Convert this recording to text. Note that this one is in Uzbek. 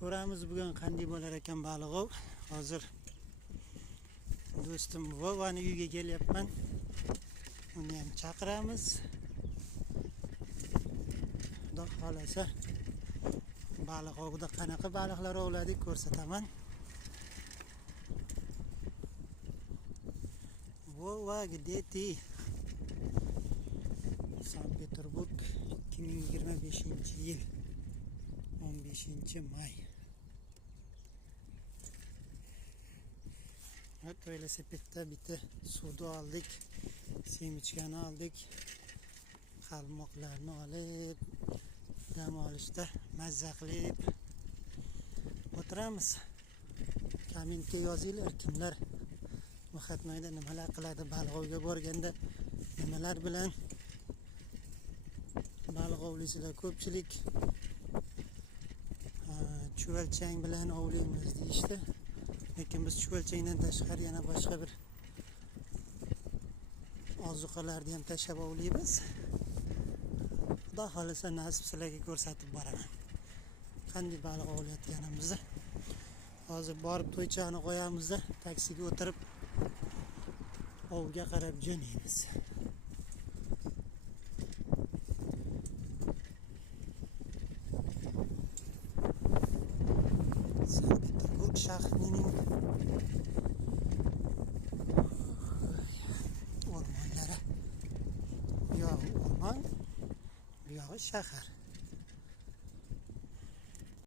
Ko'ramiz bugun qanday bo'lar ekan baliq ov. Hozir do'stim Vovani uyiga kelyapman. Uni ham chaqiramiz. Xudo xolasa baliq ovida qanaqa baliqlar ovladik ko'rsataman. Vova, где ты? Sankt-Peterburg 2025-yil 15-may. Velosipedda bitta suvni oldik, semichkani oldik, qalmoqlarni olib, dam olishda mazza qilib o'tiramiz. Kommentga yozinglar, kimlar Muxatnoyda nimalar qiladi, baliq ovga borganda nimalar bilan baliq ovlaysizlar. Ko'pchilik chuvalchang bilan ovlaymiz deyishdi. Lekin biz chuvalchangdan tashqari yana boshqa bir ozuqalarni ham tashlab ovlaymiz. Xudo xolasa nasib sizlarga ko'rsatib boraman qanday baliq ovlayotganimizni. Hozir borib to'ychani qo'yamiz, taksiga o'tirib ovga qarab jo'naymiz. Sankt-Peterburg shahrining o'rmonlari. Bu yog'i o'rmon, bu yog'i shahar.